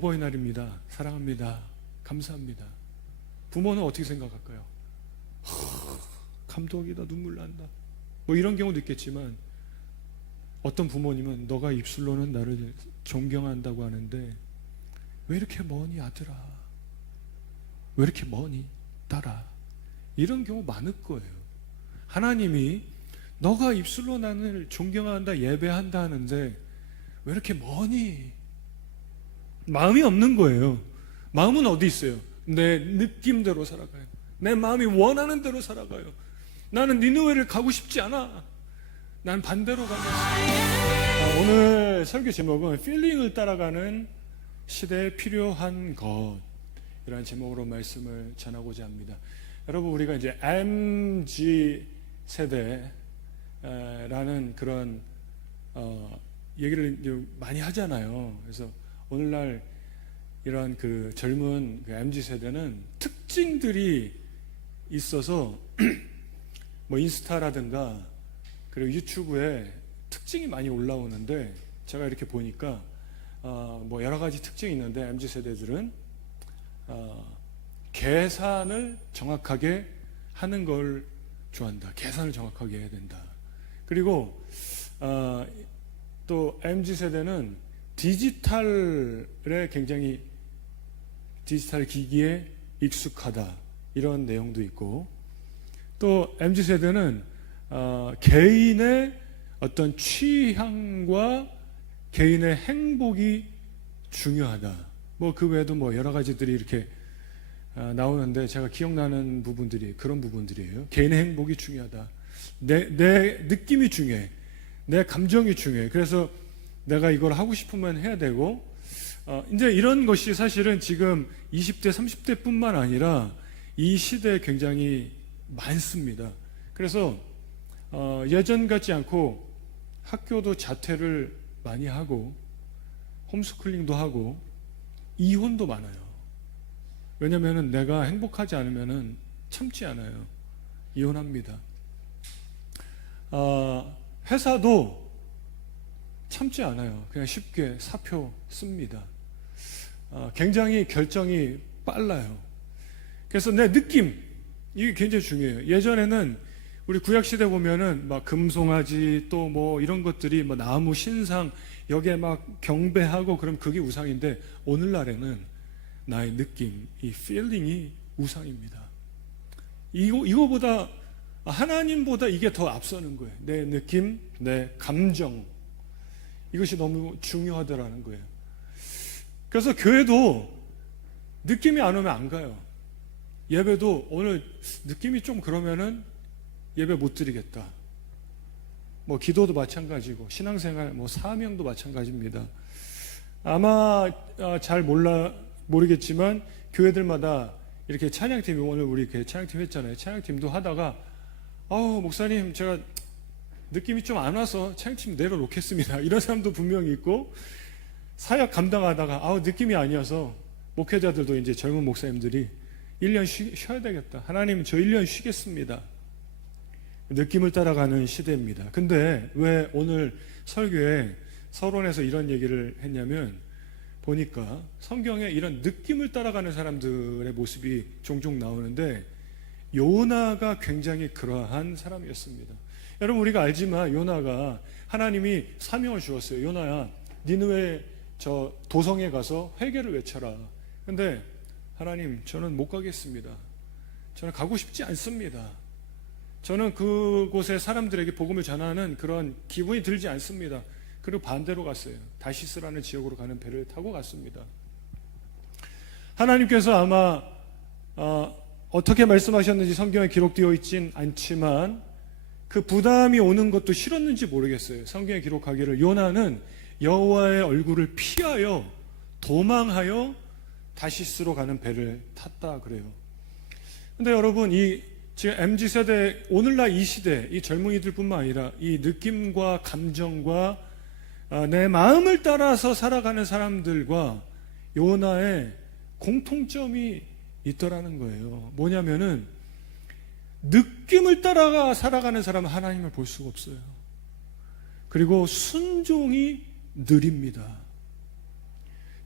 어버이날입니다. 사랑합니다. 감사합니다. 부모는 어떻게 생각할까요? 감동이다, 눈물 난다. 뭐 이런 경우도 있겠지만 어떤 부모님은 너가 입술로는 나를 존경한다고 하는데 왜 이렇게 머니 아들아? 왜 이렇게 머니 딸아? 이런 경우 많을 거예요. 하나님이 너가 입술로 나를 존경한다, 예배한다 하는데 왜 이렇게 머니? 마음이 없는 거예요. 마음은 어디 있어요? 내 느낌대로 살아가요. 내 마음이 원하는 대로 살아가요. 나는 니느웨를 가고 싶지 않아. 난 반대로 가고 싶어. 오늘 설교 제목은 필링을 따라가는 시대에 필요한 것, 이라는 제목으로 말씀을 전하고자 합니다. 여러분, 우리가 이제 MG 세대라는 그런 얘기를 많이 하잖아요. 그래서 오늘날 이런 그 젊은 그 MZ 세대는 특징들이 있어서 뭐 인스타라든가 그리고 유튜브에 특징이 많이 올라오는데, 제가 이렇게 보니까 뭐 여러 가지 특징이 있는데, MZ 세대들은 계산을 정확하게 하는 걸 좋아한다. 계산을 정확하게 해야 된다. 그리고 또 MZ 세대는 디지털에 굉장히, 디지털 기기에 익숙하다, 이런 내용도 있고, 또 MZ 세대는 개인의 어떤 취향과 개인의 행복이 중요하다. 뭐 그 외에도 뭐 여러 가지들이 이렇게 나오는데, 제가 기억나는 부분들이 그런 부분들이에요. 개인의 행복이 중요하다. 내 느낌이 중요해. 내 감정이 중요해. 그래서 내가 이걸 하고 싶으면 해야 되고, 이제 이런 것이 사실은 지금 20대, 30대 뿐만 아니라 이 시대에 굉장히 많습니다. 그래서 예전 같지 않고 학교도 자퇴를 많이 하고 홈스쿨링도 하고 이혼도 많아요. 왜냐하면 내가 행복하지 않으면 참지 않아요. 이혼합니다. 회사도 참지 않아요. 그냥 쉽게 사표 씁니다. 굉장히 결정이 빨라요. 그래서 내 느낌, 이게 굉장히 중요해요. 예전에는 우리 구약시대 보면은 막 금송아지 또 뭐 이런 것들이 뭐 나무 신상 여기에 막 경배하고, 그럼 그게 우상인데, 오늘날에는 나의 느낌, 이 feeling이 우상입니다. 이거보다, 하나님보다 이게 더 앞서는 거예요. 내 느낌, 내 감정, 이것이 너무 중요하더라는 거예요. 그래서 교회도 느낌이 안 오면 안 가요. 예배도 오늘 느낌이 좀 그러면은 예배 못 드리겠다. 뭐 기도도 마찬가지고, 신앙생활, 뭐 사명도 마찬가지입니다. 아마 잘 모르겠지만 교회들마다 이렇게 찬양팀이, 오늘 우리 이렇게 찬양팀 했잖아요. 찬양팀도 하다가 목사님 제가 느낌이 좀 안 와서 찬양팀 내려놓겠습니다, 이런 사람도 분명히 있고, 사역 감당하다가 느낌이 아니어서 목회자들도, 이제 젊은 목사님들이 1년 쉬어야 되겠다. 하나님 저 1년 쉬겠습니다. 느낌을 따라가는 시대입니다. 근데 왜 오늘 설교에 서론에서 이런 얘기를 했냐면, 보니까 성경에 이런 느낌을 따라가는 사람들의 모습이 종종 나오는데, 요나가 굉장히 그러한 사람이었습니다. 여러분, 우리가 알지만 요나가 하나님이 사명을 주었어요. 요나야, 니느웨 저 도성에 가서 회개를 외쳐라. 근데 하나님, 저는 못 가겠습니다. 저는 가고 싶지 않습니다. 저는 그곳의 사람들에게 복음을 전하는 그런 기분이 들지 않습니다. 그리고 반대로 갔어요. 다시스라는 지역으로 가는 배를 타고 갔습니다. 하나님께서 아마 어떻게 말씀하셨는지 성경에 기록되어 있진 않지만, 그 부담이 오는 것도 싫었는지 모르겠어요. 성경에 기록하기를 요나는 여호와의 얼굴을 피하여 도망하여 다시스로 가는 배를 탔다 그래요. 근데 여러분, 지금 MZ세대, 오늘날 이 시대, 이 젊은이들뿐만 아니라 이 느낌과 감정과 내 마음을 따라서 살아가는 사람들과 요나의 공통점이 있더라는 거예요. 뭐냐면은, 느낌을 따라가 살아가는 사람은 하나님을 볼 수가 없어요. 그리고 순종이 느립니다.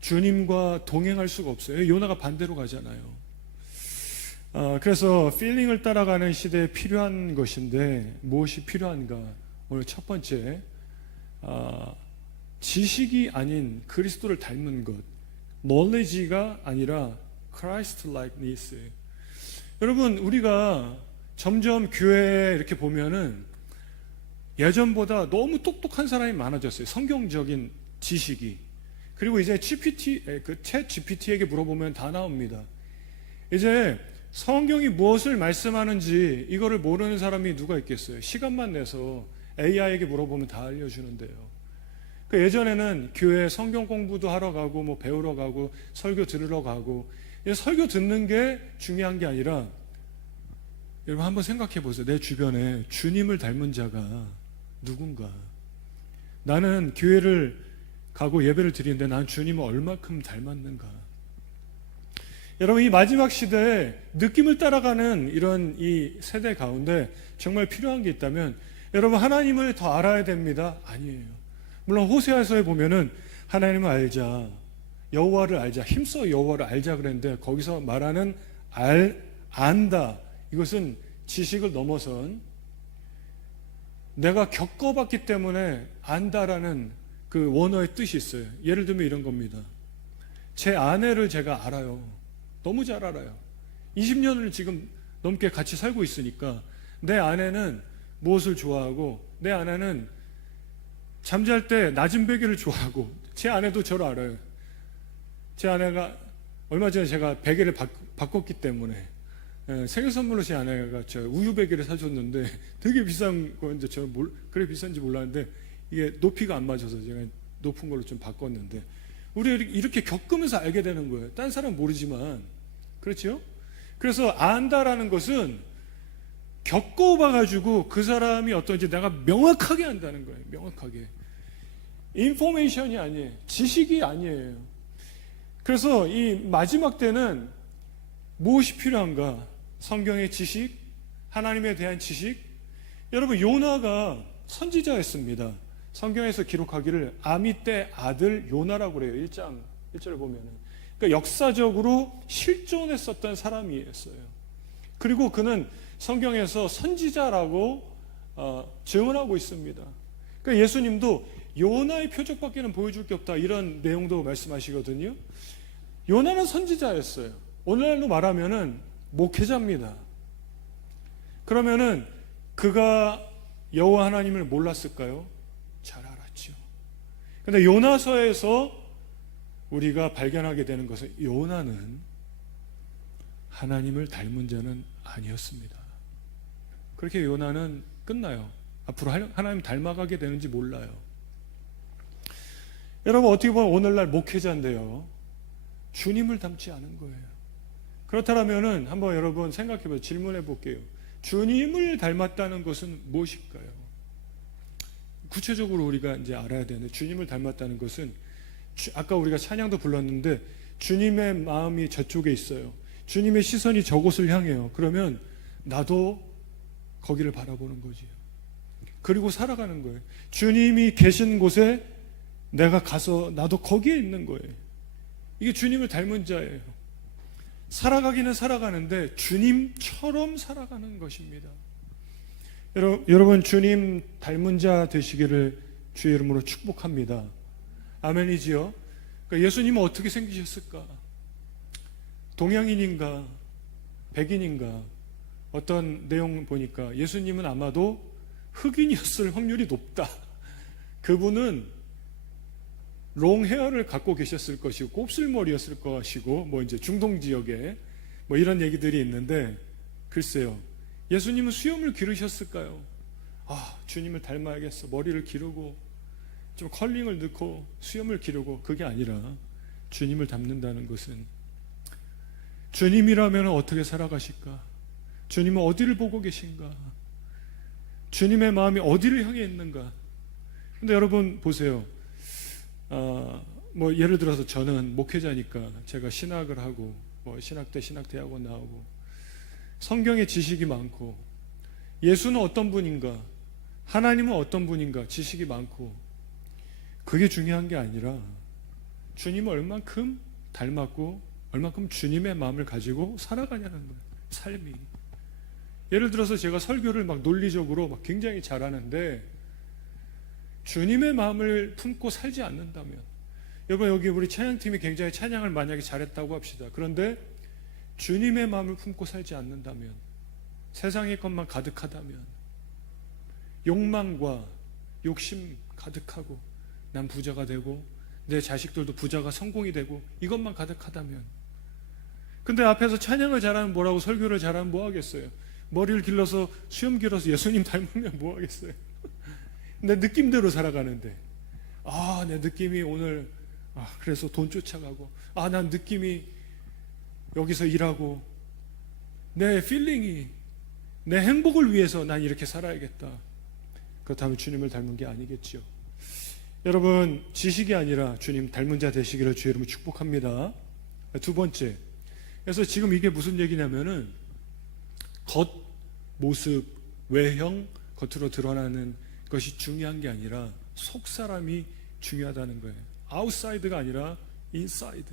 주님과 동행할 수가 없어요. 요나가 반대로 가잖아요. 그래서 필링을 따라가는 시대에 필요한 것인데 무엇이 필요한가? 오늘 첫 번째, 지식이 아닌 그리스도를 닮은 것, knowledge가 아니라 Christ-likeness. 여러분, 우리가 점점 교회에 이렇게 보면은 예전보다 너무 똑똑한 사람이 많아졌어요. 성경적인 지식이. 그리고 이제 챗 GPT에게 물어보면 다 나옵니다. 이제 성경이 무엇을 말씀하는지 이거를 모르는 사람이 누가 있겠어요? 시간만 내서 AI에게 물어보면 다 알려주는데요. 그 예전에는 교회 성경 공부도 하러 가고 뭐 배우러 가고 설교 들으러 가고, 설교 듣는 게 중요한 게 아니라, 여러분 한번 생각해 보세요. 내 주변에 주님을 닮은 자가 누군가. 나는 교회를 가고 예배를 드리는데 난 주님을 얼마큼 닮았는가. 여러분, 이 마지막 시대에 느낌을 따라가는 이런 이 세대 가운데 정말 필요한 게 있다면, 여러분 하나님을 더 알아야 됩니다. 아니에요. 물론 호세아서에 보면은 하나님을 알자, 여호와를 알자, 힘써 여호와를 알자 그랬는데, 거기서 말하는 안다, 이것은 지식을 넘어선, 내가 겪어봤기 때문에 안다라는 그 원어의 뜻이 있어요. 예를 들면 이런 겁니다. 제 아내를 제가 알아요. 너무 잘 알아요. 20년을 지금 넘게 같이 살고 있으니까 내 아내는 무엇을 좋아하고, 내 아내는 잠잘 때 낮은 베개를 좋아하고, 제 아내도 저를 알아요. 제 아내가 얼마 전에 제가 베개를 바꿨기 때문에 생일 선물로 제 아내가 저 우유 베개를 사줬는데 되게 비싼 건데 저는 그래 비싼지 몰랐는데 이게 높이가 안 맞아서 제가 높은 걸로 좀 바꿨는데, 우리 이렇게 겪으면서 알게 되는 거예요. 딴 사람 모르지만. 그렇죠? 그래서 안다라는 것은 겪어봐가지고 그 사람이 어떤지 내가 명확하게 안다는 거예요. 명확하게. 인포메이션이 아니에요. 지식이 아니에요. 그래서 이 마지막 때는 무엇이 필요한가? 성경의 지식, 하나님에 대한 지식. 여러분, 요나가 선지자였습니다. 성경에서 기록하기를 아미떼 아들 요나라고 그래요. 1절을 보면은. 그러니까 역사적으로 실존했었던 사람이었어요. 그리고 그는 성경에서 선지자라고 증언하고 있습니다. 그러니까 예수님도 요나의 표적밖에는 보여줄 게 없다, 이런 내용도 말씀하시거든요. 요나는 선지자였어요. 오늘날로 말하면은 목회자입니다. 그러면은 그가 여호와 하나님을 몰랐을까요? 잘 알았죠. 그런데 요나서에서 우리가 발견하게 되는 것은 요나는 하나님을 닮은 자는 아니었습니다. 그렇게 요나는 끝나요. 앞으로 하나님 닮아가게 되는지 몰라요. 여러분, 어떻게 보면 오늘날 목회자인데요, 주님을 닮지 않은 거예요. 그렇다면은 한번 여러분 생각해봐요. 질문해 볼게요. 주님을 닮았다는 것은 무엇일까요? 구체적으로 우리가 이제 알아야 되는데, 주님을 닮았다는 것은 아까 우리가 찬양도 불렀는데 주님의 마음이 저쪽에 있어요. 주님의 시선이 저곳을 향해요. 그러면 나도 거기를 바라보는 거지요. 그리고 살아가는 거예요. 주님이 계신 곳에 내가 가서 나도 거기에 있는 거예요. 이게 주님을 닮은 자예요. 살아가기는 살아가는데 주님처럼 살아가는 것입니다. 여러분, 주님 닮은 자 되시기를 주의 이름으로 축복합니다. 아멘이지요? 그러니까 예수님은 어떻게 생기셨을까? 동양인인가? 백인인가? 어떤 내용 보니까 예수님은 아마도 흑인이었을 확률이 높다. 그분은 롱 헤어를 갖고 계셨을 것이고 곱슬머리였을 것이고, 뭐 이제 중동 지역에 뭐 이런 얘기들이 있는데, 글쎄요, 예수님은 수염을 기르셨을까요? 주님을 닮아야겠어, 머리를 기르고 좀 컬링을 넣고 수염을 기르고. 그게 아니라 주님을 닮는다는 것은, 주님이라면 어떻게 살아가실까? 주님은 어디를 보고 계신가? 주님의 마음이 어디를 향해 있는가? 근데 여러분 보세요. 뭐 예를 들어서 저는 목회자니까 제가 신학을 하고 뭐 신학대 신학대학원 나오고 성경의 지식이 많고, 예수는 어떤 분인가, 하나님은 어떤 분인가 지식이 많고, 그게 중요한 게 아니라 주님을 얼만큼 닮았고 얼만큼 주님의 마음을 가지고 살아가냐는 거예요. 삶이. 예를 들어서 제가 설교를 막 논리적으로 막 굉장히 잘하는데 주님의 마음을 품고 살지 않는다면, 여러분 여기 우리 찬양팀이 굉장히 찬양을 만약에 잘했다고 합시다. 그런데 주님의 마음을 품고 살지 않는다면, 세상의 것만 가득하다면, 욕망과 욕심 가득하고 난 부자가 되고 내 자식들도 부자가 성공이 되고 이것만 가득하다면, 근데 앞에서 찬양을 잘하면 뭐라고, 설교를 잘하면 뭐 하겠어요? 머리를 길러서 수염 길어서 예수님 닮으면 뭐 하겠어요? 내 느낌대로 살아가는데, 내 느낌이 오늘 그래서 돈 쫓아가고, 난 느낌이 여기서 일하고, 내 필링이 내 행복을 위해서 난 이렇게 살아야겠다. 그렇다면 주님을 닮은 게 아니겠죠. 여러분, 지식이 아니라 주님 닮은 자 되시기를 주의 이름으로 축복합니다. 두 번째, 그래서 지금 이게 무슨 얘기냐면은 겉 모습, 외형, 겉으로 드러나는 것이 중요한 게 아니라 속 사람이 중요하다는 거예요. 아웃사이드가 아니라 인사이드.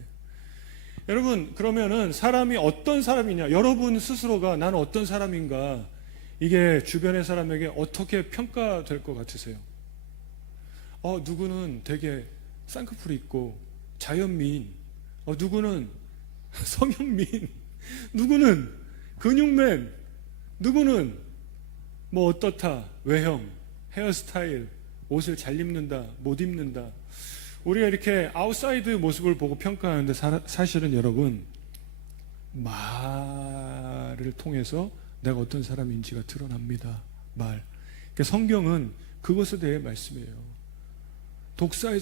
여러분, 그러면은 사람이 어떤 사람이냐, 여러분 스스로가 나는 어떤 사람인가, 이게 주변의 사람에게 어떻게 평가될 것 같으세요? 누구는 되게 쌍꺼풀이 있고 자연미인, 누구는 성형미인, 누구는 근육맨, 누구는 뭐 어떻다, 외형, 헤어스타일, 옷을 잘 입는다, 못 입는다. 우리가 이렇게 아웃사이드 모습을 보고 평가하는데 사실은 여러분, 말을 통해서 내가 어떤 사람인지가 드러납니다. 말. 그러니까 성경은 그것에 대해 말씀해요.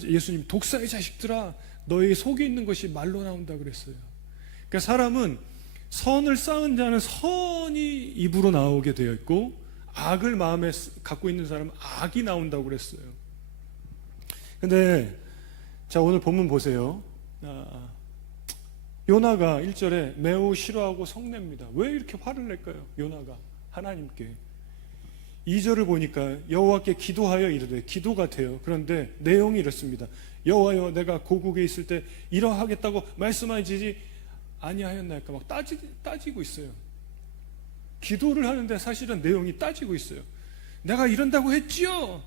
예수님, 독사의 자식들아, 너희 속에 있는 것이 말로 나온다 그랬어요. 그러니까 사람은 선을 쌓은 자는 선이 입으로 나오게 되어 있고, 악을 마음에 갖고 있는 사람은 악이 나온다고 그랬어요. 근데 자, 오늘 본문 보세요. 요나가 1절에 매우 싫어하고 성냅니다. 왜 이렇게 화를 낼까요? 요나가 하나님께. 2절을 보니까 여호와께 기도하여 이르되, 기도가 돼요. 그런데 내용이 이렇습니다. 여호와여, 내가 고국에 있을 때 이러하겠다고 말씀하시지 아니하였나이까. 막 따지고 있어요. 기도를 하는데 사실은 내용이 따지고 있어요. 내가 이런다고 했지요.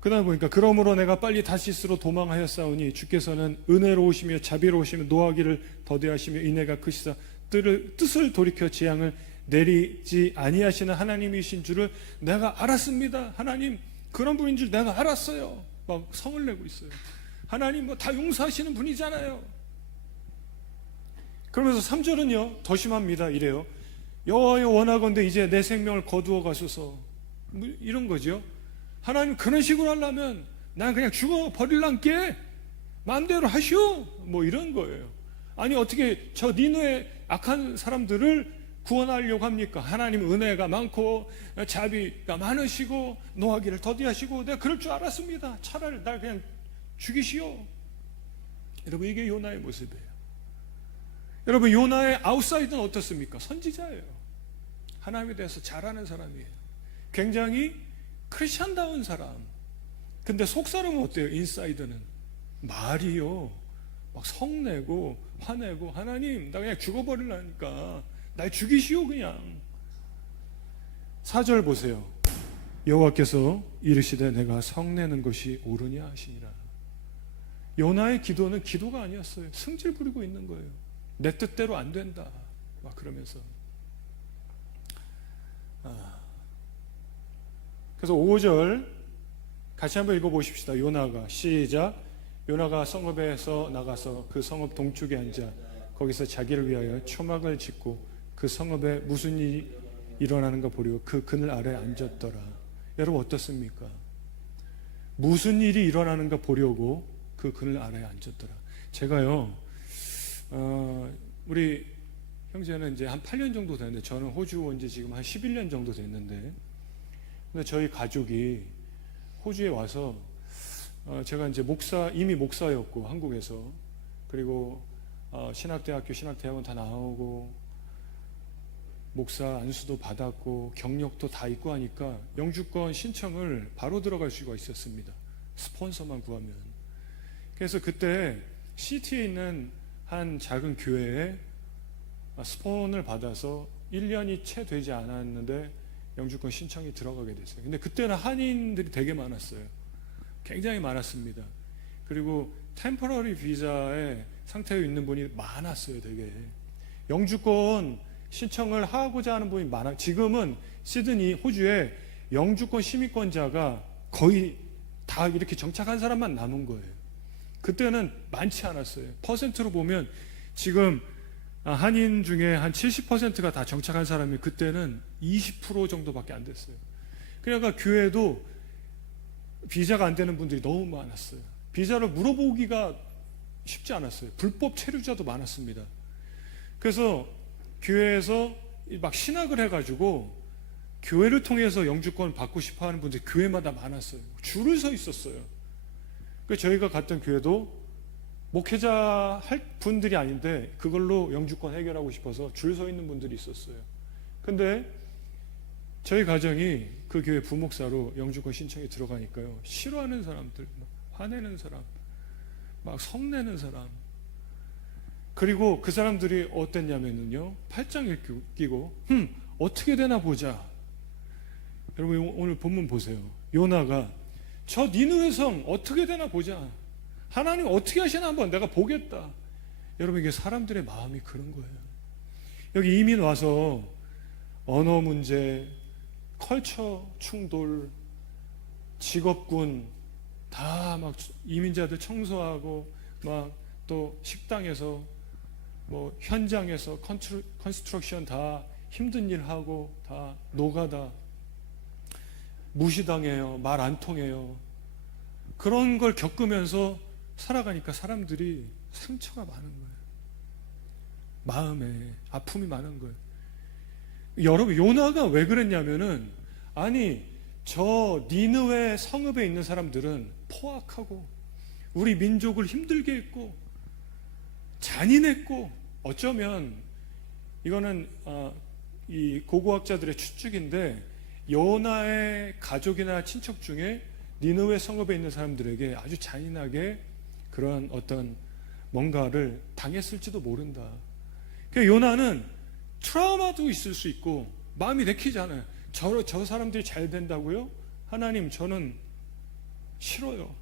그 다음 보니까 그러므로 내가 빨리 다시스로 도망하였사오니 주께서는 은혜로우시며 자비로우시며 노하기를 더디하시며 인애가 크시사 뜻을 돌이켜 재앙을 내리지 아니하시는 하나님이신 줄을 내가 알았습니다. 하나님 그런 분인 줄 내가 알았어요. 막 성을 내고 있어요. 하나님 뭐 다 용서하시는 분이잖아요. 그러면서 3절은요 더 심합니다. 이래요. 여호와여, 원하건대 이제 내 생명을 거두어 가소서. 뭐 이런 거죠. 하나님 그런 식으로 하려면 난 그냥 죽어 버릴란께, 마음대로 하시오, 뭐 이런 거예요. 아니 어떻게 저 니누의 악한 사람들을 구원하려고 합니까? 하나님 은혜가 많고 자비가 많으시고 노하기를 더디하시고 내가 그럴 줄 알았습니다. 차라리 날 그냥 죽이시오. 여러분, 이게 요나의 모습이에요. 여러분, 요나의 아웃사이드는 어떻습니까? 선지자예요. 하나님에 대해서 잘 아는 사람이에요. 굉장히 크리스찬다운 사람. 근데 속사람은 어때요? 인사이드는 말이요 막 성내고 화내고, 하나님 나 그냥 죽어버리려니까 날 죽이시오 그냥. 4절 보세요. 여호와께서 이르시되 내가 성내는 것이 옳으냐 하시니라. 요나의 기도는 기도가 아니었어요. 승질 부리고 있는 거예요. 내 뜻대로 안 된다 막 그러면서. 그래서 5절 같이 한번 읽어보십시다. 요나가, 시작. 요나가 성읍에서 나가서 그 성읍 동쪽에 앉아 거기서 자기를 위하여 초막을 짓고 그 성읍에 무슨 일이 일어나는가 보려고 그 그늘 아래 앉았더라. 여러분 어떻습니까? 무슨 일이 일어나는가 보려고 그 그늘 아래에 앉았더라. 제가요 우리 형제는 이제 한 8년 정도 됐는데, 저는 호주 온 지 지금 한 11년 정도 됐는데, 근데 저희 가족이 호주에 와서 제가 이제 이미 목사였고 한국에서, 그리고 신학대학교 신학대학원 다 나오고 목사 안수도 받았고 경력도 다 있고 하니까 영주권 신청을 바로 들어갈 수가 있었습니다. 스폰서만 구하면. 그래서 그때 시티에 있는 한 작은 교회에 스폰을 받아서 1년이 채 되지 않았는데 영주권 신청이 들어가게 됐어요. 근데 그때는 한인들이 되게 많았어요. 굉장히 많았습니다. 그리고 템포러리 비자의 상태에 있는 분이 많았어요. 되게 영주권 신청을 하고자 하는 분이 많아. 지금은 시드니 호주에 영주권 시민권자가 거의 다 이렇게 정착한 사람만 남은 거예요. 그때는 많지 않았어요. 퍼센트로 보면 지금 한인 중에 한 70%가 다 정착한 사람이 그때는 20% 정도밖에 안 됐어요. 그러니까 교회도 비자가 안 되는 분들이 너무 많았어요. 비자를 물어보기가 쉽지 않았어요. 불법 체류자도 많았습니다. 그래서 교회에서 막 신학을 해가지고 교회를 통해서 영주권을 받고 싶어 하는 분들이 교회마다 많았어요. 줄을 서 있었어요. 그래서 저희가 갔던 교회도 목회자 할 분들이 아닌데 그걸로 영주권 해결하고 싶어서 줄 서 있는 분들이 있었어요. 근데 저희 가정이 그 교회 부목사로 영주권 신청이 들어가니까요, 싫어하는 사람들, 화내는 사람, 막 성내는 사람, 그리고 그 사람들이 어땠냐면요, 팔짱을 끼고 어떻게 되나 보자. 여러분 오늘 본문 보세요. 요나가 저 니느웨 성 어떻게 되나 보자, 하나님 어떻게 하시나 한번 내가 보겠다. 여러분 이게 사람들의 마음이 그런 거예요. 여기 이민 와서 언어 문제, 컬처 충돌, 직업군 다 막 이민자들 청소하고 막 또 식당에서 뭐 현장에서 컨스트럭션 다 힘든 일 하고 다 노가다, 무시당해요. 말 안 통해요. 그런 걸 겪으면서 살아가니까 사람들이 상처가 많은 거예요. 마음에 아픔이 많은 거예요. 여러분 요나가 왜 그랬냐면은, 아니 저 니느웨 성읍에 있는 사람들은 포악하고 우리 민족을 힘들게 했고 잔인했고, 어쩌면 이거는 이 고고학자들의 추측인데 요나의 가족이나 친척 중에 니느웨 성읍에 있는 사람들에게 아주 잔인하게 그런 어떤 뭔가를 당했을지도 모른다. 그러니까 요나는 트라우마도 있을 수 있고 마음이 내키지 않아요. 저 사람들이 잘 된다고요? 하나님 저는 싫어요.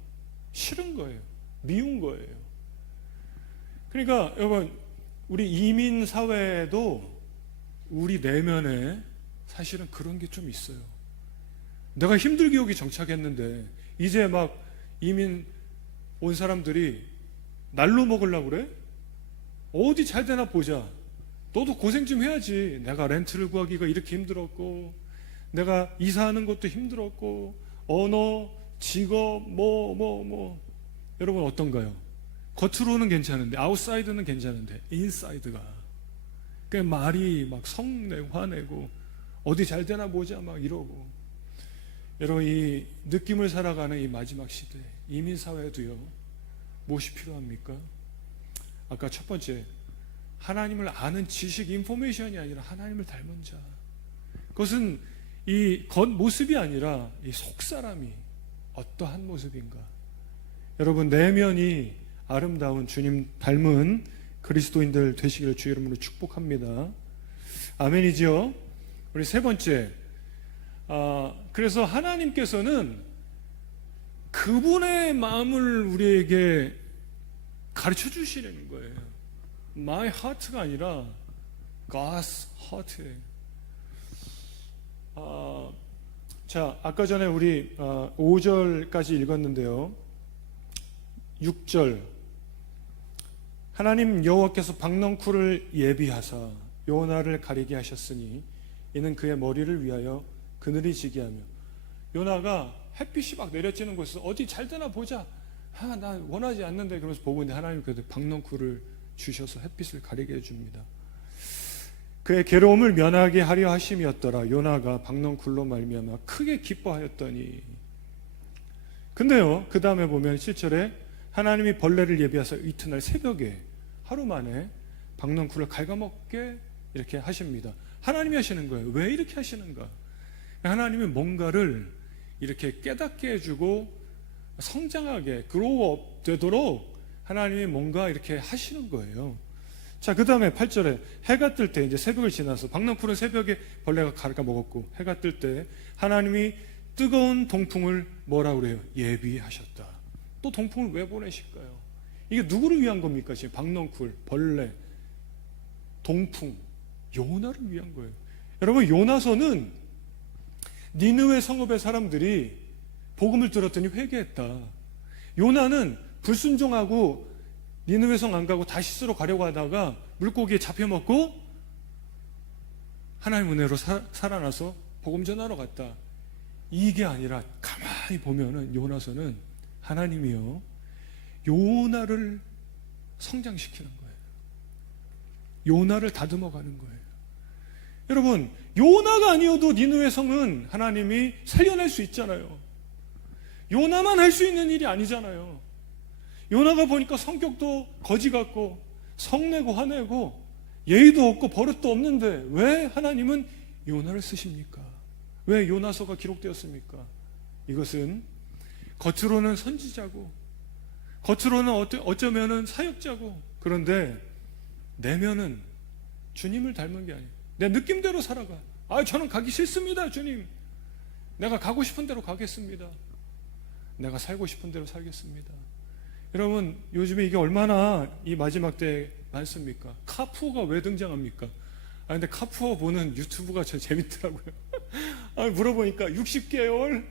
싫은 거예요. 미운 거예요. 그러니까 여러분 우리 이민 사회에도 우리 내면에 사실은 그런 게 좀 있어요. 내가 힘들게 여기 정착했는데 이제 막 이민 온 사람들이 날로 먹으려고 그래? 어디 잘 되나 보자. 너도 고생 좀 해야지. 내가 렌트를 구하기가 이렇게 힘들었고, 내가 이사하는 것도 힘들었고, 언어, 직업, 여러분 어떤가요? 겉으로는 괜찮은데, 아웃사이드는 괜찮은데, 인사이드가. 그 말이 막 성내고 화내고, 어디 잘 되나 보자 막 이러고. 여러분 이 느낌을 살아가는 이 마지막 시대, 이민사회도요, 무엇이 필요합니까? 아까 첫 번째, 하나님을 아는 지식, 인포메이션이 아니라 하나님을 닮은 자. 그것은 이 겉모습이 아니라 이 속사람이 어떠한 모습인가. 여러분 내면이 아름다운 주님 닮은 그리스도인들 되시기를 주 이름으로 축복합니다. 아멘이지요. 우리 세 번째, 그래서 하나님께서는 그분의 마음을 우리에게 가르쳐 주시려는 거예요. My heart가 아니라 God's heart예요. 자, 아까 전에 우리 5절까지 읽었는데요. 6절, 하나님 여호와께서 박넝쿨을 예비하사 요나를 가리게 하셨으니 이는 그의 머리를 위하여 그늘이 지게 하며. 요나가 햇빛이 막 내려지는 곳에서 어디 잘 되나 보자, 나 원하지 않는데 그러면서 보고 있는데 하나님 그래도 박넝쿨을 주셔서 햇빛을 가리게 해줍니다. 그의 괴로움을 면하게 하려 하심이었더라. 요나가 박넝쿨로 말미암아 크게 기뻐하였더니. 근데요 그 다음에 보면 7절에 하나님이 벌레를 예비하사 이튿날 새벽에 하루 만에 박넝쿨을 갉아먹게 이렇게 하십니다. 하나님이 하시는 거예요. 왜 이렇게 하시는가? 하나님이 뭔가를 이렇게 깨닫게 해주고 성장하게 그로우업 되도록 하나님이 뭔가 이렇게 하시는 거예요. 자, 그 다음에 8절에 해가 뜰 때, 이제 새벽을 지나서 박넝쿨은 새벽에 벌레가 갈아 먹었고 해가 뜰 때 하나님이 뜨거운 동풍을 뭐라 그래요? 예비하셨다. 또 동풍을 왜 보내실까요? 이게 누구를 위한 겁니까? 지금 박넝쿨, 벌레, 동풍, 요나를 위한 거예요. 여러분, 요나서는 니느웨 성읍의 사람들이 복음을 들었더니 회개했다. 요나는 불순종하고 니느웨 성 안 가고 다시스로 가려고 하다가 물고기에 잡혀 먹고 하나님 은혜로 살아나서 복음 전하러 갔다. 이게 아니라 가만히 보면은 요나서는 하나님이요 요나를 성장시키는 거예요. 요나를 다듬어 가는 거예요. 여러분, 요나가 아니어도 니느웨 성은 하나님이 살려낼 수 있잖아요. 요나만 할 수 있는 일이 아니잖아요. 요나가 보니까 성격도 거지 같고 성내고 화내고 예의도 없고 버릇도 없는데 왜 하나님은 요나를 쓰십니까? 왜 요나서가 기록되었습니까? 이것은 겉으로는 선지자고 겉으로는 어쩌면은 사역자고 그런데 내면은 주님을 닮은 게 아니에요. 내 느낌대로 살아가. 저는 가기 싫습니다, 주님. 내가 가고 싶은 대로 가겠습니다. 내가 살고 싶은 대로 살겠습니다. 여러분, 요즘에 이게 얼마나 이 마지막 때에 많습니까? 카푸어가 왜 등장합니까? 근데 카푸어 보는 유튜브가 저 재밌더라고요. 물어보니까 60개월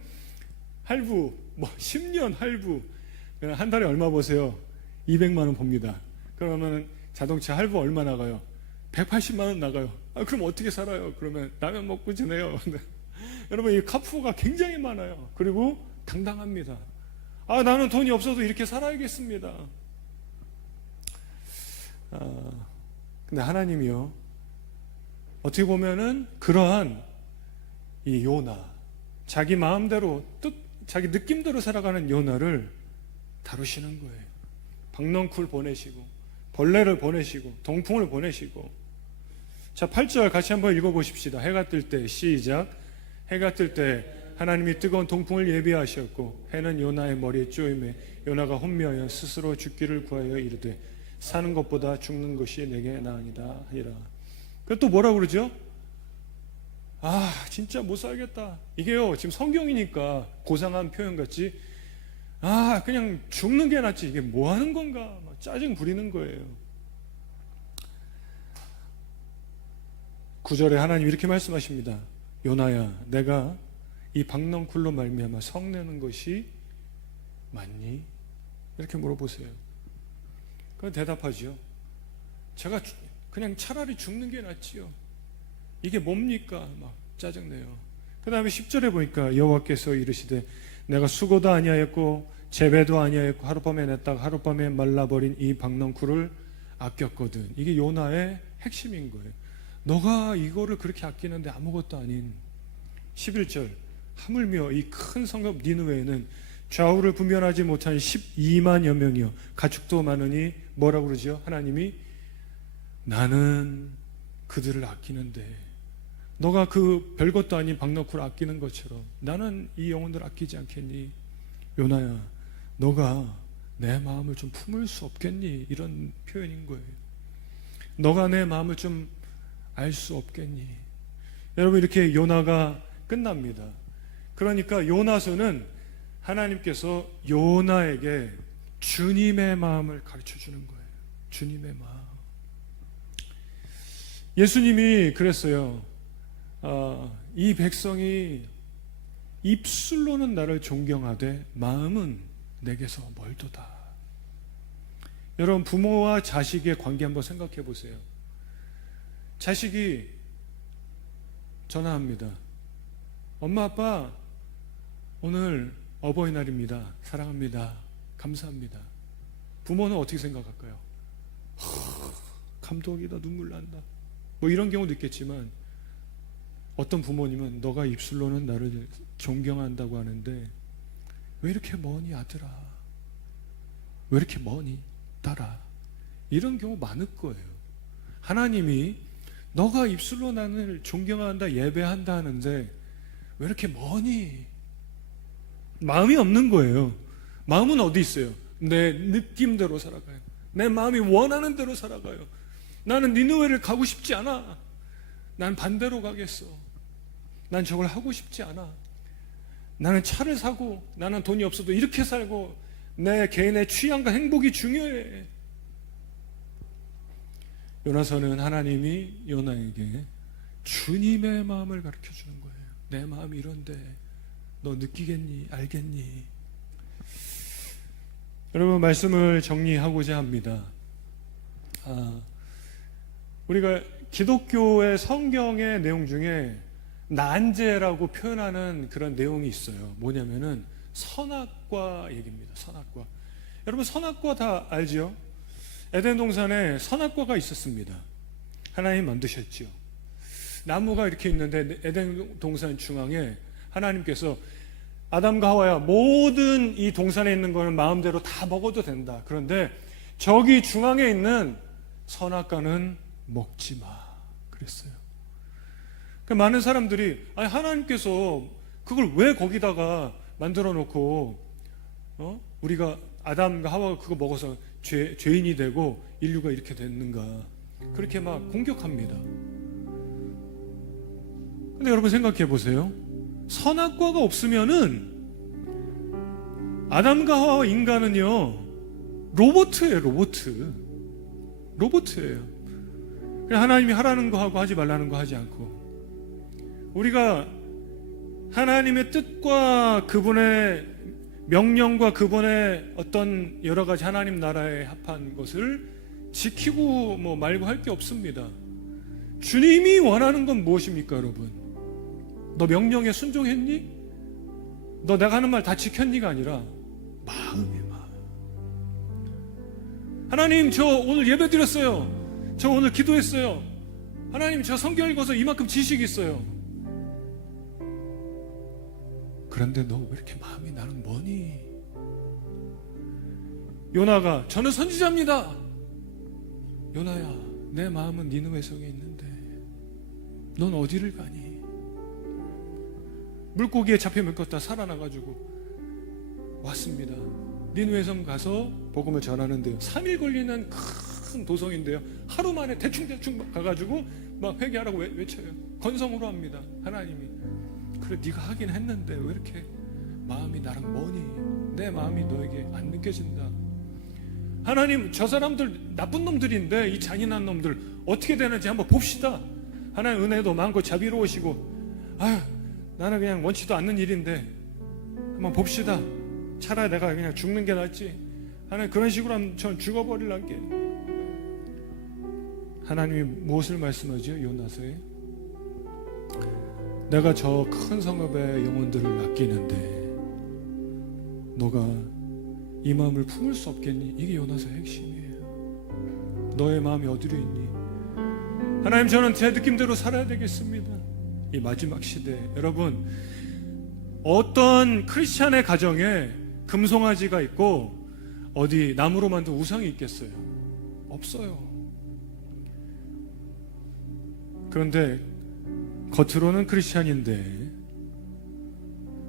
할부, 10년 할부, 한 달에 얼마 보세요? 200만 원 봅니다. 그러면 자동차 할부 얼마 나가요? 180만 원 나가요. 그럼 어떻게 살아요? 그러면 라면 먹고 지내요. 여러분, 이 카푸어가 굉장히 많아요. 그리고 당당합니다. 나는 돈이 없어도 이렇게 살아야겠습니다. 근데 하나님이요, 어떻게 보면은 그러한 이 요나, 자기 마음대로 자기 느낌대로 살아가는 요나를 다루시는 거예요. 박넝쿨 보내시고 벌레를 보내시고 동풍을 보내시고. 자, 8절 같이 한번 읽어보십시다. 해가 뜰 때, 시작. 해가 뜰 때 하나님이 뜨거운 동풍을 예비하셨고 해는 요나의 머리에 쪼임에 요나가 혼미하여 스스로 죽기를 구하여 이르되 사는 것보다 죽는 것이 내게 나으니라 하니라. 또 뭐라고 그러죠? 진짜 못 살겠다. 이게요, 지금 성경이니까 고상한 표현 같지, 그냥 죽는 게 낫지. 이게 뭐 하는 건가? 막 짜증 부리는 거예요. 9절에 하나님 이렇게 말씀하십니다. 요나야, 내가 이 박넝쿨로 말미암아 성내는 것이 맞니? 이렇게 물어보세요. 그럼 대답하지요. 제가 그냥 차라리 죽는 게 낫지요. 이게 뭡니까? 막 짜증내요. 그 다음에 10절에 보니까 여호와께서 이르시되 내가 수고도 아니하였고 재배도 아니하였고 하룻밤에 냈다가 하룻밤에 말라버린 이 박넝쿨을 아꼈거든. 이게 요나의 핵심인 거예요. 너가 이거를 그렇게 아끼는데 아무것도 아닌. 11절 하물며 이 큰 성읍 니느웨에는 좌우를 분별하지 못한 12만여 명이요 가축도 많으니 뭐라고 그러죠? 하나님이 나는 그들을 아끼는데 너가 그 별것도 아닌 박넝쿨을 아끼는 것처럼 나는 이 영혼들을 아끼지 않겠니? 요나야, 너가 내 마음을 좀 품을 수 없겠니? 이런 표현인 거예요. 너가 내 마음을 좀 알 수 없겠니? 여러분, 이렇게 요나가 끝납니다. 그러니까 요나서는 하나님께서 요나에게 주님의 마음을 가르쳐 주는 거예요. 주님의 마음. 예수님이 그랬어요. 이 백성이 입술로는 나를 존경하되 마음은 내게서 멀도다. 여러분, 부모와 자식의 관계 한번 생각해 보세요. 자식이 전화합니다. 엄마, 아빠, 오늘 어버이날입니다. 사랑합니다. 감사합니다. 부모는 어떻게 생각할까요? 감동이다, 눈물 난다. 뭐 이런 경우도 있겠지만 어떤 부모님은 너가 입술로는 나를 존경한다고 하는데 왜 이렇게 머니 아들아? 왜 이렇게 머니 딸아? 이런 경우 많을 거예요. 하나님이 너가 입술로 나를 존경한다, 예배한다 하는데 왜 이렇게 머니? 마음이 없는 거예요. 마음은 어디 있어요? 내 느낌대로 살아가요. 내 마음이 원하는 대로 살아가요. 나는 니느웨를 가고 싶지 않아. 난 반대로 가겠어. 난 저걸 하고 싶지 않아. 나는 차를 사고, 나는 돈이 없어도 이렇게 살고, 내 개인의 취향과 행복이 중요해. 요나서는 하나님이 요나에게 주님의 마음을 가르쳐 주는 거예요. 내 마음이 이런데 너 느끼겠니? 알겠니? 여러분, 말씀을 정리하고자 합니다. 우리가 기독교의 성경의 내용 중에 난제라고 표현하는 그런 내용이 있어요. 뭐냐면은 선악과 얘기입니다. 선악과. 여러분, 선악과 다 알죠? 에덴 동산에 선악과가 있었습니다. 하나님 만드셨지요. 나무가 이렇게 있는데 에덴 동산 중앙에 하나님께서 아담과 하와야, 모든 이 동산에 있는 거는 마음대로 다 먹어도 된다. 그런데 저기 중앙에 있는 선악과는 먹지 마 그랬어요. 그러니까 많은 사람들이, 아니 하나님께서 그걸 왜 거기다가 만들어 놓고 우리가 아담과 하와가 그거 먹어서 죄인이 되고 인류가 이렇게 됐는가, 그렇게 막 공격합니다. 근데 여러분 생각해 보세요. 선악과가 없으면은 아담과 하와 인간은요 로봇이에요. 로봇이에요. 그냥 하나님이 하라는 거 하고 하지 말라는 거 하지 않고, 우리가 하나님의 뜻과 그분의 명령과 그분의 어떤 여러 가지 하나님 나라에 합한 것을 지키고 뭐 말고 할 게 없습니다. 주님이 원하는 건 무엇입니까, 여러분? 너 명령에 순종했니? 너 내가 하는 말 다 지켰니가 아니라 마음이야, 마음. 하나님, 저 오늘 예배 드렸어요. 저 오늘 기도했어요. 하나님, 저 성경 읽어서 이만큼 지식이 있어요. 그런데 너 왜 이렇게 마음이 나는 뭐니? 요나가, 저는 선지자입니다. 요나야, 내 마음은 니느웨 성에 있는데 넌 어디를 가니? 물고기에 잡혀 먹었다 살아나가지고 왔습니다. 니느웨 성 가서 복음을 전하는데요, 3일 걸리는 큰 도성인데요, 하루 만에 대충 가가지고 막 회개하라고 외쳐요. 건성으로 합니다. 하나님이, 그래 네가 하긴 했는데 왜 이렇게 마음이 나랑 머니? 내 마음이 너에게 안 느껴진다. 하나님, 저 사람들 나쁜 놈들인데 이 잔인한 놈들 어떻게 되는지 한번 봅시다. 하나님 은혜도 많고 자비로우시고, 아유 나는 그냥 원치도 않는 일인데 한번 봅시다. 차라리 내가 그냥 죽는 게 낫지. 하나님, 그런 식으로 하면 전 죽어버리란 게. 하나님이 무엇을 말씀하죠? 요나서에 내가 저 큰 성읍의 영혼들을 아끼는데 너가 이 마음을 품을 수 없겠니? 이게 요나서의 핵심이에요. 너의 마음이 어디로 있니? 하나님, 저는 제 느낌대로 살아야 되겠습니다. 이 마지막 시대, 여러분, 어떤 크리스찬의 가정에 금송아지가 있고 어디 나무로 만든 우상이 있겠어요? 없어요. 그런데 겉으로는 크리스찬인데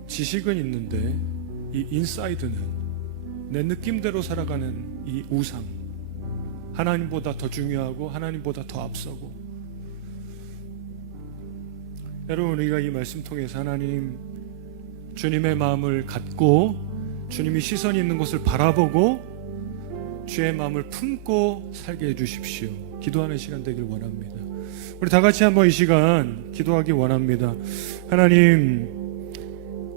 지식은 있는데 이 인사이드는 내 느낌대로 살아가는 이 우상, 하나님보다 더 중요하고 하나님보다 더 앞서고. 여러분, 우리가 이 말씀 통해서 하나님, 주님의 마음을 갖고 주님이 시선이 있는 곳을 바라보고 주의 마음을 품고 살게 해주십시오. 기도하는 시간 되길 원합니다. 우리 다 같이 한번 이 시간 기도하기 원합니다. 하나님,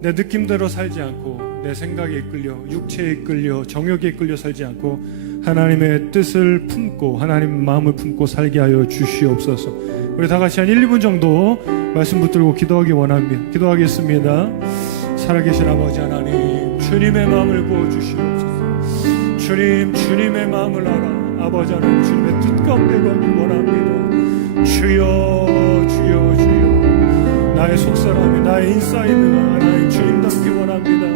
내 느낌대로 살지 않고 내 생각에 이끌려, 육체에 이끌려, 정욕에 이끌려 살지 않고 하나님의 뜻을 품고 하나님 마음을 품고 살게 하여 주시옵소서. 우리 다 같이 한 1, 2분 정도 말씀 붙들고 기도하기 원합니다. 기도하겠습니다. 살아계신 아버지 하나님, 주님의 마음을 부어주시옵소서. 주님, 주님의 마음을 알아 아버지 하나님, 주님의 뜻 가운데 가길 원합니다. 주여, 주여, 주여. 나의 속사람이, 나의 인사이드가 하나님 주님 닮기 원합니다.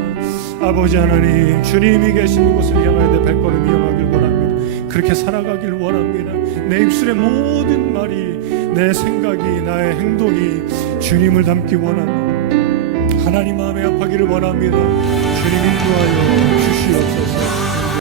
아버지 하나님, 주님이 계시는 곳을 향하여 내 발걸음이 향하길 원합니다. 그렇게 살아가길 원합니다. 내 입술의 모든 말이, 내 생각이, 나의 행동이 주님을 닮기 원합니다. 하나님 마음에 합하기를 원합니다. 주님